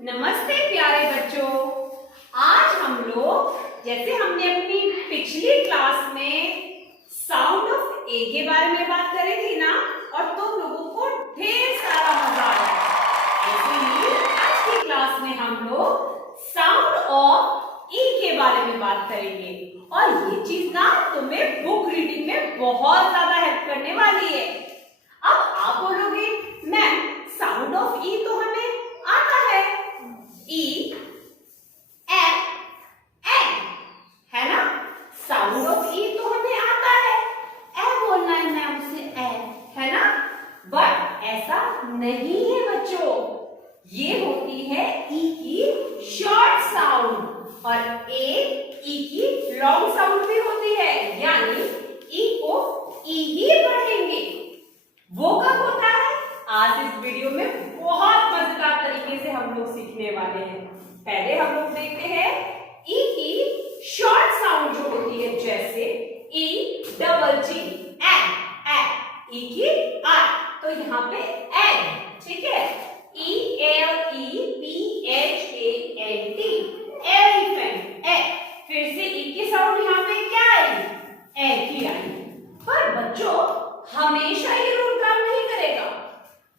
नमस्ते प्यारे बच्चों। आज हम लोग जैसे हमने अपनी पिछली क्लास में साउंड ऑफ ए के बारे में बात करी थी ना, और तुम लोगों को ढेर सारा मजा आया। ऐसे ही आज की क्लास में हम लोग साउंड ऑफ ई के बारे में बात करेंगे, और ये चीज ना तुम्हें बुक रीडिंग में बहुत ज्यादा हेल्प करने वाली है। अब आप बोलोगे मैम साउंड ऑफ ई तो हमें आता है, ई ए है ना। साउंड ऑफ ई तो हमें आता है, ए बोलना है मैम उसे ए, है ना। बट ऐसा नहीं है बच्चों, ये होती है ई की शॉर्ट साउंड, और ई की लॉन्ग साउंड भी होती है, यानी ई को ई ही पढ़ेंगे। वो कब होता है? आज इस वीडियो में बहुत मजेदार तरीके से हम लोग सीखने वाले हैं। पहले हम लोग देखते हैं ई की शॉर्ट साउंड जो होती है, जैसे ई डबल जी ए, ई की आ, तो यहाँ पे ए, ठीक है। E L E P H A N T, elephant, A. फिर से ई की साउंड यहाँ पे क्या आई? ए की आई। पर बच्चों हमेशा ये रूल काम नहीं करेगा।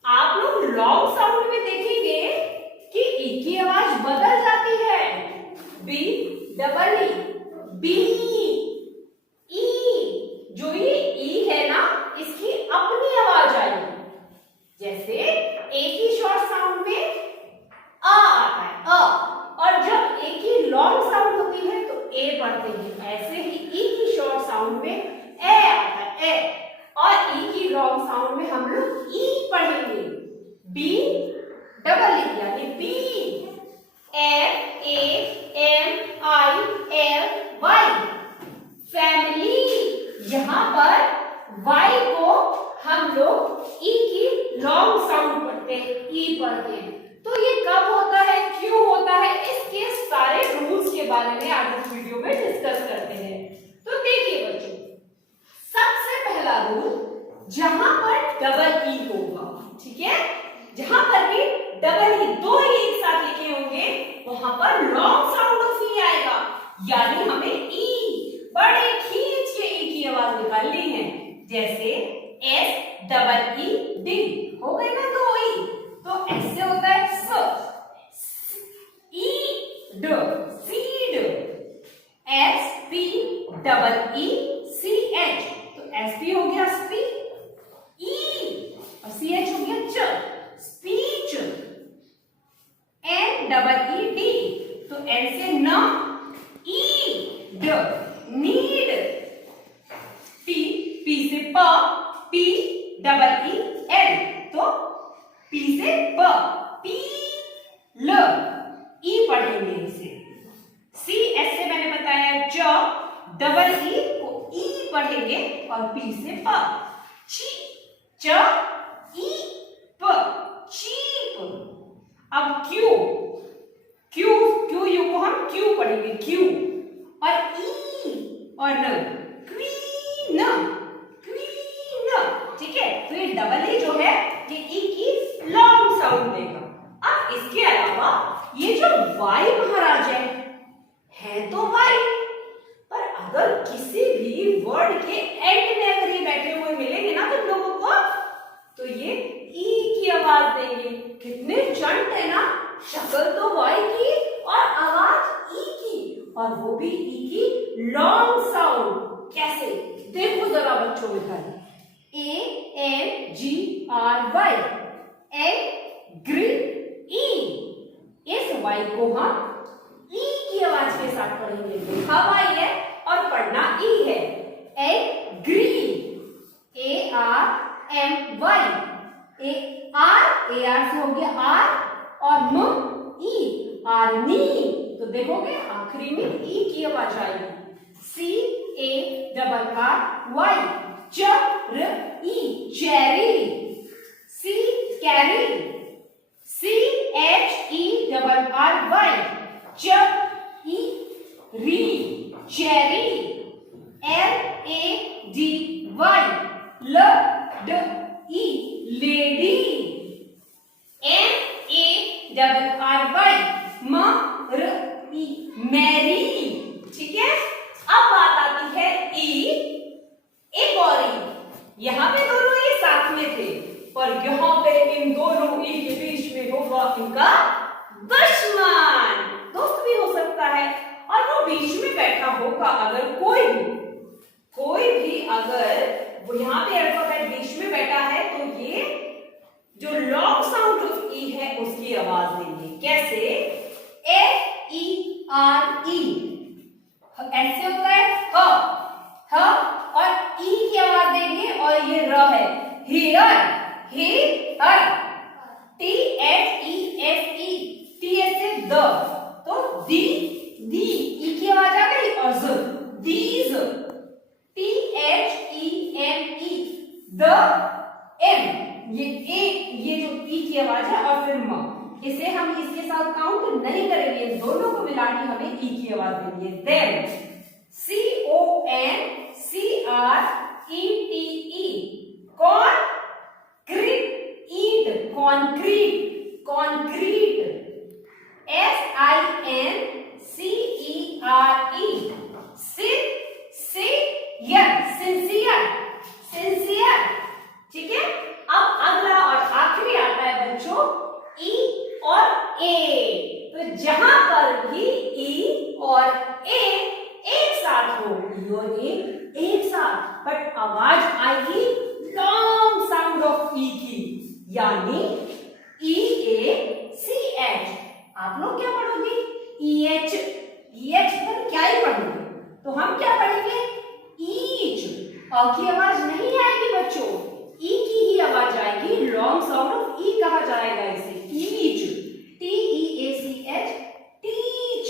आप लोग लॉन्ग साउंड में देखेंगे कि ई की आवाज बदल जाती है। बी डबल ई, बी, ई। जो ये ई है ना, इसकी अपनी आवाज आएगी। जैसे ए की शॉर्ट साउंड में आ आता है, अ, और जब ए की लॉन्ग साउंड होती है तो ए पढ़ते हैं। ऐसे ही ई की शॉर्ट साउंड में ए आता है, ए, और ई की लॉन्ग साउंड में हम लोग ई पढ़ेंगे। बी डबल ई यानी B, F A M I L Y, family. यहाँ पर वाई को हम लोग ई की लॉन्ग साउंड पढ़ते हैं, ई पढ़ते हैं। तो ये कब होता है, क्यों होता है, इसके सारे रूल्स के बारे में आज इस वीडियो में डिस्कस करते हैं। तो देखिए बच्चों, सबसे पहला रूल, जहां पर डबल ई होगा, ठीक है, जहां पर भी डबल ई दो ही एक साथ लिखे होंगे, वहां पर लॉन्ग साउंड ऑफ ई आएगा। यानी हमें ई बड़े खींच के ई की आवाज निकालनी है। जैसे एस डबल ई डी, हो गए ना दो ई, तो ऐसे होता है स, ई ड, seed. S P double E C H, तो एस पी हो गया स्पी, ई और सी एच हो गया च, speech. N double E D, तो एन से न, ई ड, नीड। पी, पी से प, पी डबल ई एल, तो पी से प, पी ल, ई पढ़ेंगे इसे। सी एस से मैंने बताया च, डबल ई को ई पढ़ेंगे, और पी से प, ची, च ई प, चीप। अब क्यू, क्यू, क्यू यू को हम क्यू पढ़ेंगे, क्यू, और ई और न, क्वीन, क्वीन, ठीक है। तो ये डबल ई जो है ये ई की लॉन्ग साउंड देगा। अब इसके अलावा ये जो वाई महाराज है तो वाई, पर अगर किसी भी वर्ड के एंड में अगर ये बैठे हुए मिलेंगे ना तुम लोगों को, तो ये ई की आवाज देंगे। कितने चंट है ना, शक्ल तो वाई की और आवाज ई की, और वो भी ई की लॉन्ग साउंड। कैसे, देखो जरा बच्चों इधर, A N G R Y, angry, E. इस वाई को हम ई की आवाज के साथ पढ़ेंगे। लिखा वाई है और पढ़ना ई है। Agree, A R M Y, A R से हो गया आर, और म ई, आर्मी। तो देखोगे आखिरी में ई की आवाज आएगी। C A double R Y, चर ई, चेरी। सी कैरी, C H E double R Y, च ई री, cherry. L A D Y, ल ड ई, lady. N A double R Y, मरी, मैरी। ठीक है, अब बात आती है ई, एक और ई। यहाँ पे दोनों ये साथ में थे, पर यहाँ पे इन दोनों ई के बीच में होगा इनका दुश्मन। दोस्त भी हो सकता है, और वो बीच में बैठा होगा। अगर कोई भी अगर वो यहाँ पे अल्फाबेट बीच में बैठा है तो ये जो लॉन्ग साउंड ऑफ ई है उसकी आवाज देंगे। कैसे? F-E-R-E, ऐसे होता है ह, और ई की आवाज देंगे, और ये र है हियर, हियर। T-H-E-S-E, टी ऐसे द, तो दी, ई की आवाज आ गई, और ज, दीज। T-H-E-M-E, द एम, ये जो ई की आवाज है, और फिर म। इसे हम इसके साथ काउंट नहीं करेंगे, दोनों को मिला के हमें ई की आवाज देंगे। देन C-O-N-C-R-E-T-E, कौन? क्रीट, concrete, concrete. S-I-N-C-E-R-E, sincere, sincere. ठीक है, अब अगला और आखिरी आता है बच्चों ई और ए। तो जहां पर भी ई और ए एक साथ हो, ई और ए एक साथ, बट आवाज आएगी लॉन्ग साउंड ऑफ ई की, यानी ई ए सी एच। आप लोग क्या पढ़ोगे? ई एच, पर क्या ही पढ़ोगे? तो हम क्या पढ़ेंगे? ईच। अ की आवाज नहीं आएगी बच्चों, ई की ही आवाज आएगी। लॉन्ग साउंड ऑफ ई कहा जाएगा इसे, each. T-E-A-C-H, teach.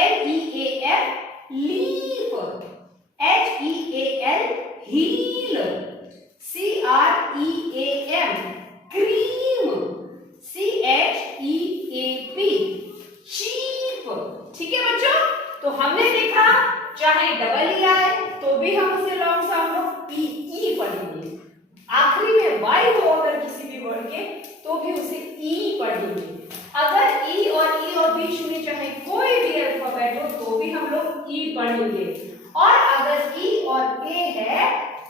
L-E-A-F, leaf. H-E-A-L, heal. C-R-E-A-M, cream. C-H-E-A-P, cheap. ठीक है बच्चों, तो हमने देखा चाहे डबल ई आए तो भी हम उसे लॉन्ग साउंड ऑफ ई पढ़ेंगे। आखिरी में वाई हो अगर किसी भी वर्ड के, तो भी उसे ई पढ़ेंगे। अगर ई और बीच में चाहे कोई भी अल्फाबेट हो तो भी हम लोग ई पढ़ेंगे, और अगर ई और ए है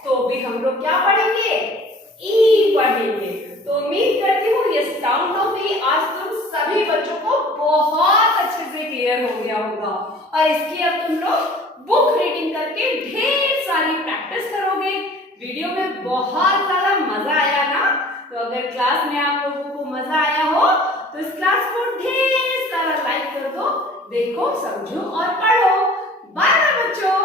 तो भी हम लोग क्या पढ़ेंगे? ई पढ़ेंगे। तो उम्मीद करती हूँ ये साउंड ऑफ ई आज तुम सभी बच्चों को बहुत अच्छे से क्लियर हो गया होगा, और इसकी अब तुम लोग बुक रीडिंग करके ढेर सारी प्रैक्टिस करोगे। वीडियो में बहुत ज्यादा मजा आया ना? तो अगर क्लास में आप लोगों को मजा आया हो तो इस क्लास को ढेर सारा लाइक कर दो। देखो, समझो और पढ़ो। बाय बाय बच्चों।